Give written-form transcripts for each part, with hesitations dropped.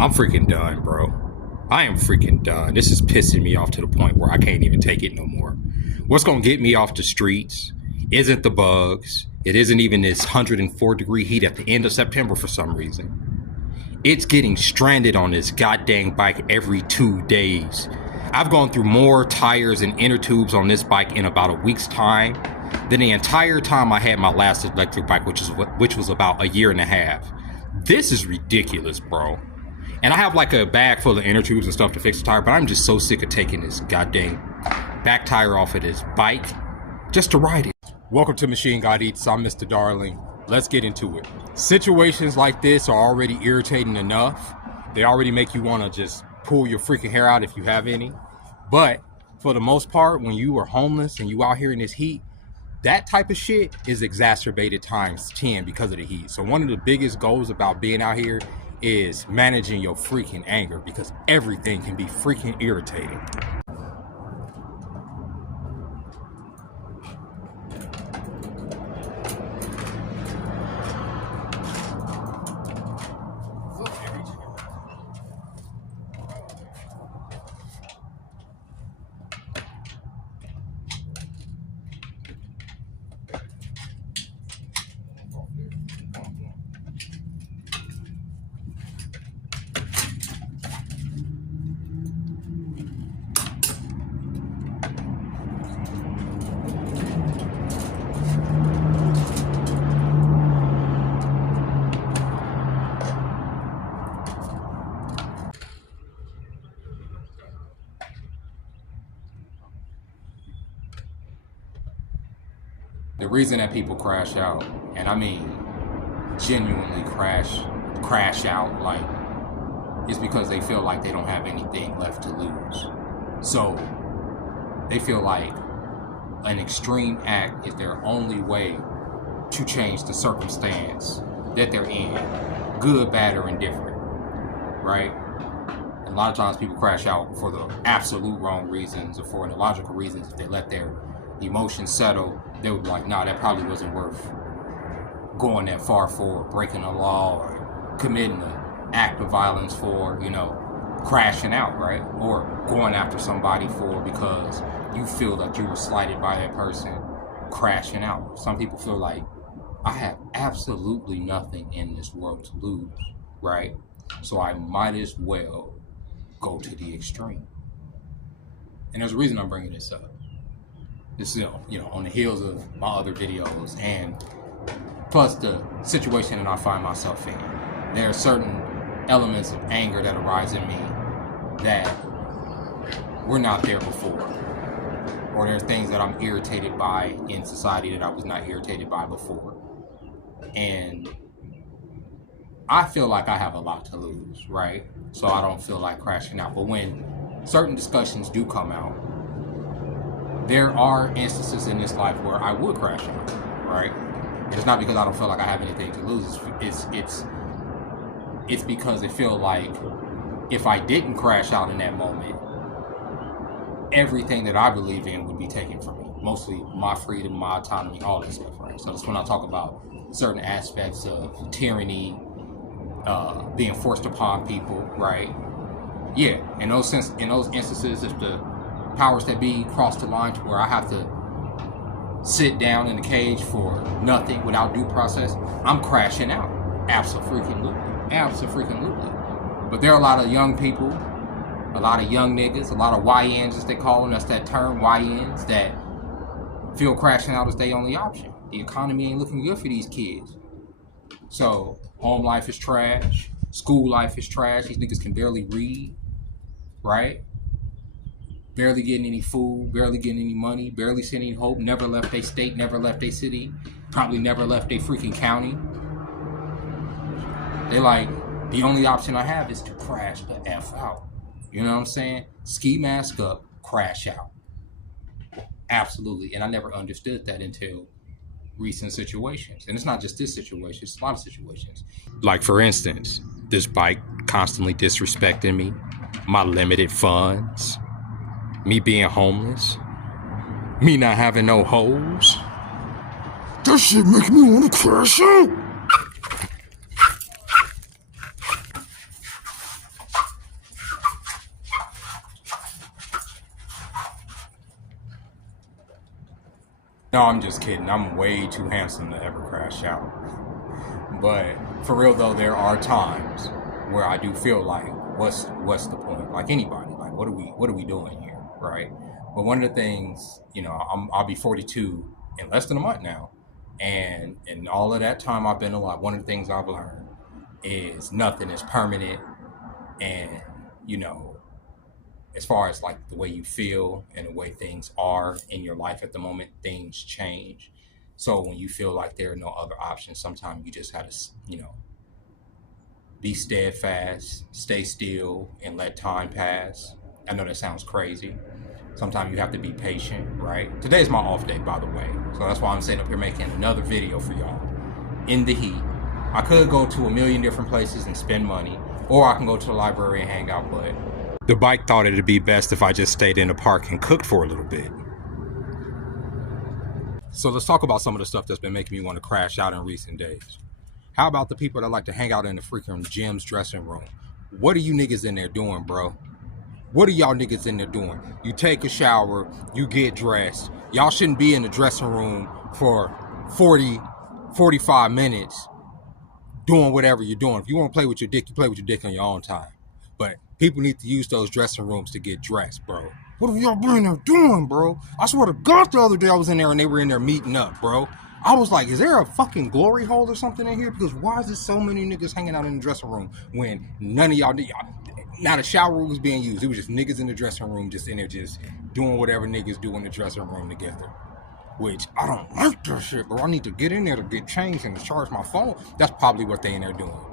I'm freaking done, bro. I am freaking done. This is pissing me off to the point where I can't even take it no more. What's going to get me off the streets isn't the bugs. It isn't even this 104-degree heat at the end of September for some reason. It's getting stranded on this goddamn bike every 2 days. I've gone through more tires and inner tubes on this bike in about a week's time than the entire time I had my last electric bike, which was about a year and a half. This is ridiculous, bro. And I have like a bag full of inner tubes and stuff to fix the tire, but I'm just so sick of taking this goddamn back tire off of this bike just to ride it. Welcome to Machine God Eats. I'm Mr. Darling. Let's get into it. Situations like this are already irritating enough. They already make you want to just pull your freaking hair out if you have any. But for the most part, when you are homeless and you out here in this heat, that type of shit is exacerbated times 10 because of the heat. So one of the biggest goals about being out here is managing your freaking anger, because everything can be freaking irritating. The reason that people crash out, and I mean genuinely crash out, like, is because they feel like they don't have anything left to lose. So they feel like an extreme act is their only way to change the circumstance that they're in, good, bad, or indifferent, right? And a lot of times people crash out for the absolute wrong reasons or for illogical reasons. If they let their emotions settle, they would be like, nah, that probably wasn't worth going that far for, breaking a law or committing an act of violence for, crashing out, right? Or going after somebody for because you feel that you were slighted by that person, crashing out. Some people feel like, I have absolutely nothing in this world to lose, right? So I might as well go to the extreme. And there's a reason I'm bringing this up. This is, on the heels of my other videos, and plus the situation that I find myself in. There are certain elements of anger that arise in me that were not there before. Or there are things that I'm irritated by in society that I was not irritated by before. And I feel like I have a lot to lose, right? So I don't feel like crashing out. But when certain discussions do come out, there are instances in this life where I would crash out, right? And it's not because I don't feel like I have anything to lose. It's because it feels like if I didn't crash out in that moment, everything that I believe in would be taken from me. Mostly my freedom, my autonomy, all that stuff, right? So that's when I talk about certain aspects of tyranny, being forced upon people, right? Yeah, in those instances, if the powers that be cross the line to where I have to sit down in the cage for nothing without due process, I'm crashing out. Absolutely. But there are a lot of young people, a lot of young niggas, a lot of YNs as they call them, that's that term, YNs, that feel crashing out is their only option. The economy ain't looking good for these kids. So home life is trash, school life is trash, these niggas can barely read, right? Barely getting any food, barely getting any money, barely seeing any hope, never left their state, never left their city, probably never left their freaking county. They like, the only option I have is to crash the F out. You know what I'm saying? Ski mask up, crash out. Absolutely. And I never understood that until recent situations. And it's not just this situation, it's a lot of situations. Like, for instance, this bike constantly disrespecting me, my limited funds, me being homeless, me not having no hoes. That shit make me want to crash out. No, I'm just kidding. I'm way too handsome to ever crash out. But for real though, there are times where I do feel like, what's the point? Like anybody, like what are we doing here, right? But one of the things, I'll be 42 in less than a month now, and in all of that time I've been alive, one of the things I've learned is nothing is permanent, and as far as like the way you feel and the way things are in your life at the moment, things change. So when you feel like there are no other options, sometimes you just have to, be steadfast, stay still, and let time pass. I know that sounds crazy. Sometimes you have to be patient, right? Today's my off day, by the way. So that's why I'm sitting up here making another video for y'all in the heat. I could go to a million different places and spend money, or I can go to the library and hang out, but the bike thought it'd be best if I just stayed in the park and cooked for a little bit. So let's talk about some of the stuff that's been making me want to crash out in recent days. How about the people that like to hang out in the freaking gym's dressing room? What are you niggas in there doing, bro? What are y'all niggas in there doing? You take a shower, you get dressed. Y'all shouldn't be in the dressing room for 45 minutes doing whatever you're doing. If you want to play with your dick, you play with your dick on your own time. But people need to use those dressing rooms to get dressed, bro. What are y'all in there doing, bro? I swear to God, the other day I was in there and they were in there meeting up, bro. I was like, is there a fucking glory hole or something in here? Because why is there so many niggas hanging out in the dressing room when none of y'all, not a shower was being used. It was just niggas in the dressing room just in there just doing whatever niggas do in the dressing room together. Which, I don't like that shit, bro. I need to get in there to get changed and to charge my phone. That's probably what they in there doing.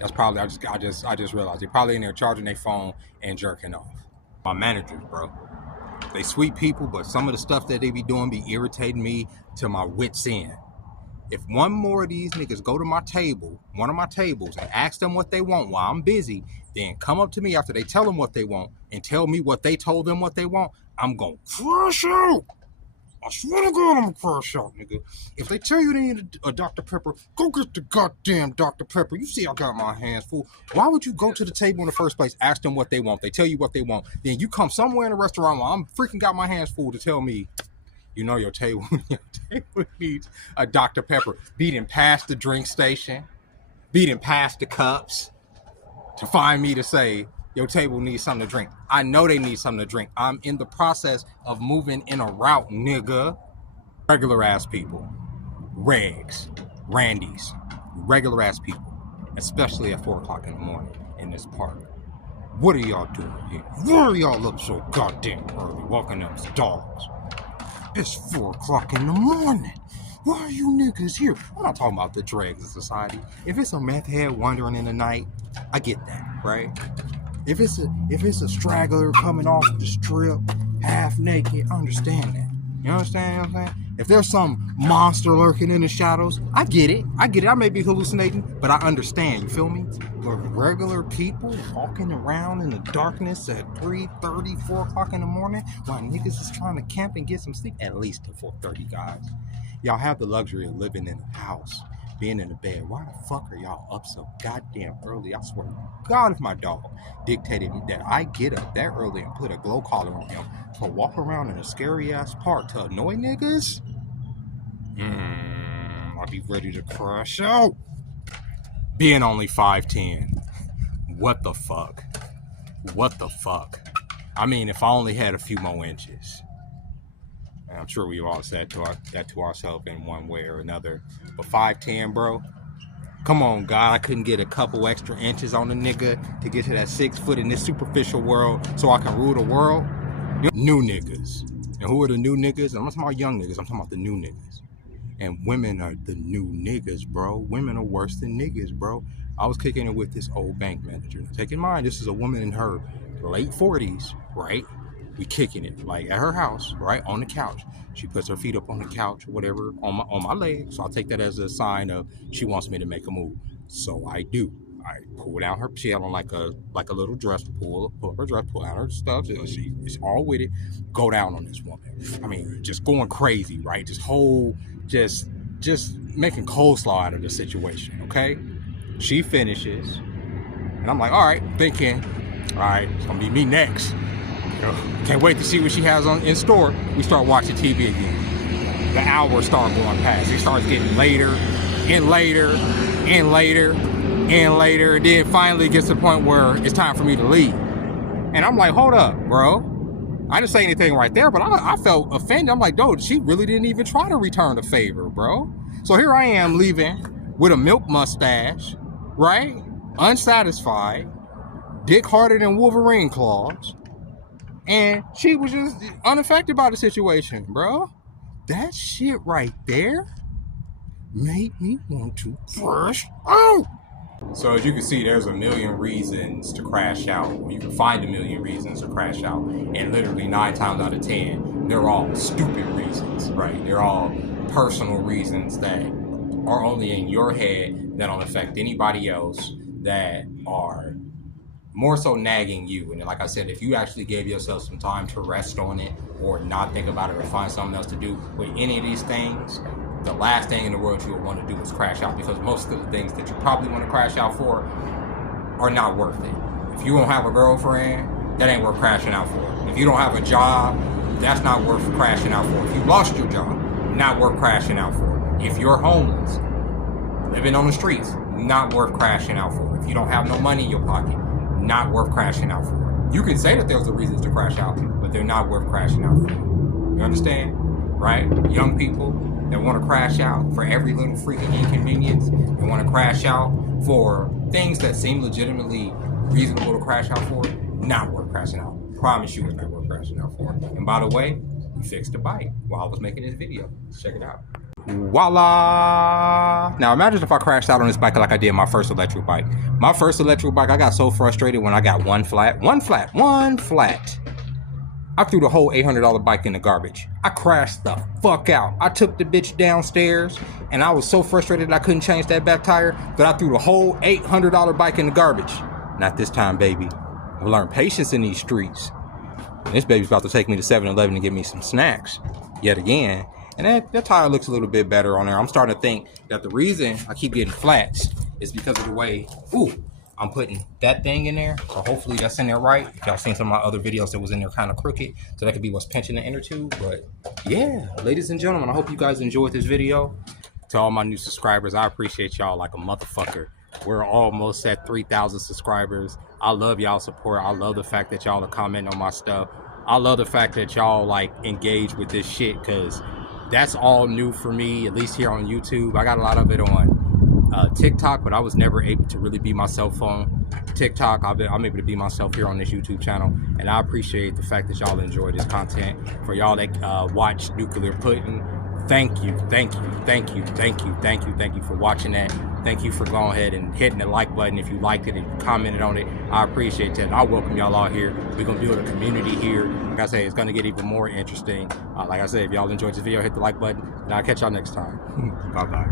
That's probably, I just realized. They're probably in there charging their phone and jerking off. My managers, bro. They sweet people, but some of the stuff that they be doing be irritating me to my wits end. If one more of these niggas go to my table, one of my tables, and ask them what they want while I'm busy, then come up to me after they tell them what they want and tell me what they told them what they want, I'm gonna crash out. I swear to God, I'm gonna crash out, nigga. If they tell you they need a Dr. Pepper, go get the goddamn Dr. Pepper. You see I got my hands full. Why would you go to the table in the first place, ask them what they want, they tell you what they want, then you come somewhere in a restaurant while I'm freaking got my hands full to tell me, your table needs a Dr. Pepper. Beating past the drink station, beating past the cups to find me to say, your table needs something to drink. I know they need something to drink. I'm in the process of moving in a route, nigga. Regular ass people. Regs. Randys. Regular ass people. Especially at 4 o'clock in the morning in this park. What are y'all doing here? Why are y'all up so goddamn early walking them dogs? It's 4 o'clock in the morning. Why are you niggas here? I'm not talking about the dregs of society. If it's a meth head wandering in the night, I get that, right? If it's a straggler coming off the strip, half naked, I understand that. You understand what I'm saying? If there's some monster lurking in the shadows, I get it. I may be hallucinating, but I understand. You feel me? But regular people walking around in the darkness at 3:30, 4 o'clock in the morning while niggas is trying to camp and get some sleep, at least till 4:30, guys. Y'all have the luxury of living in a house, being in the bed. Why the fuck are y'all up so goddamn early? I swear to God, if my dog dictated that I get up that early and put a glow collar on him to walk around in a scary ass park to annoy niggas, I'll be ready to crash out. Being only 5'10", what the fuck? What the fuck? I mean, if I only had a few more inches. And I'm sure we all said that to ourselves in one way or another. But 5'10", bro. Come on, God. I couldn't get a couple extra inches on the nigga to get to that 6 foot in this superficial world so I can rule the world. New niggas. And who are the new niggas? I'm not talking about young niggas. I'm talking about the new niggas. And women are the new niggas, bro. Women are worse than niggas, bro. I was kicking it with this old bank manager. Now, take in mind, this is a woman in her late 40s, right? We kicking it, like at her house, right, on the couch. She puts her feet up on the couch, whatever, on my leg. So I'll take that as a sign of she wants me to make a move. So I do. I pull down her. She had on like a little dress. Pull up her dress, pull out her stuff. She's all with it. Go down on this woman. I mean, just going crazy, right? Just making coleslaw out of the situation. Okay. She finishes, and I'm like, all right, thinking, all right, it's gonna be me next. Can't wait to see what she has in store. We start watching TV again. the hours start going past. It starts getting later and later and later and later. And then finally it gets to the point where it's time for me to leave. And I'm like, hold up, bro. I didn't say anything right there, but I felt offended. I'm like, dude, she really didn't even try to return the favor, bro. So here I am leaving with a milk mustache, right? Unsatisfied, dick harder than Wolverine claws. And she was just unaffected by the situation, bro. That shit right there made me want to crash out. So as you can see, there's a million reasons to crash out. You can find a million reasons to crash out. And literally 9 times out of 10, they're all stupid reasons, right? They're all personal reasons that are only in your head, that don't affect anybody else, that are more so nagging you. And like I said, if you actually gave yourself some time to rest on it or not think about it or find something else to do with any of these things, the last thing in the world you would want to do is crash out, because most of the things that you probably want to crash out for are not worth it. If you don't have a girlfriend, that ain't worth crashing out for. If you don't have a job, that's not worth crashing out for. If you lost your job, not worth crashing out for. If you're homeless, living on the streets, not worth crashing out for. If you don't have no money in your pocket, not worth crashing out for. You can say that there's a reason to crash out, but they're not worth crashing out for. You understand? Right? Young people that want to crash out for every little freaking inconvenience, and want to crash out for things that seem legitimately reasonable to crash out for, not worth crashing out. Promise you it's not worth crashing out for. And by the way, we fixed the bike while I was making this video. Let's check it out. Voila! Now imagine if I crashed out on this bike like I did my first electric bike. My first electric bike, I got so frustrated when I got one flat. I threw the whole $800 bike in the garbage. I crashed the fuck out. I took the bitch downstairs, and I was so frustrated that I couldn't change that back tire that I threw the whole $800 bike in the garbage. Not this time, baby. I've learned patience in these streets. This baby's about to take me to 7-Eleven to get me some snacks yet again. And that tire looks a little bit better on there. I'm starting to think that the reason I keep getting flats is because of the way, I'm putting that thing in there. So hopefully that's in there right. If y'all seen some of my other videos that was in there kind of crooked, so that could be what's pinching the inner tube. But yeah, ladies and gentlemen, I hope you guys enjoyed this video. To all my new subscribers, I appreciate y'all like a motherfucker. We're almost at 3,000 subscribers. I love y'all support. I love the fact that y'all are commenting on my stuff. I love the fact that y'all like engage with this shit, because that's all new for me, at least here on YouTube. I got a lot of it on TikTok, but I was never able to really be myself on TikTok. I'm able to be myself here on this YouTube channel, and I appreciate the fact that y'all enjoy this content. For y'all that watch Nuclear Pudding, thank you for watching that. Thank you for going ahead and hitting the like button if you liked it and you commented on it. I appreciate that. I welcome y'all out here. We're gonna build a community here. Like I say, it's gonna get even more interesting. Like I said, if y'all enjoyed this video, hit the like button, and I'll catch y'all next time. Bye bye.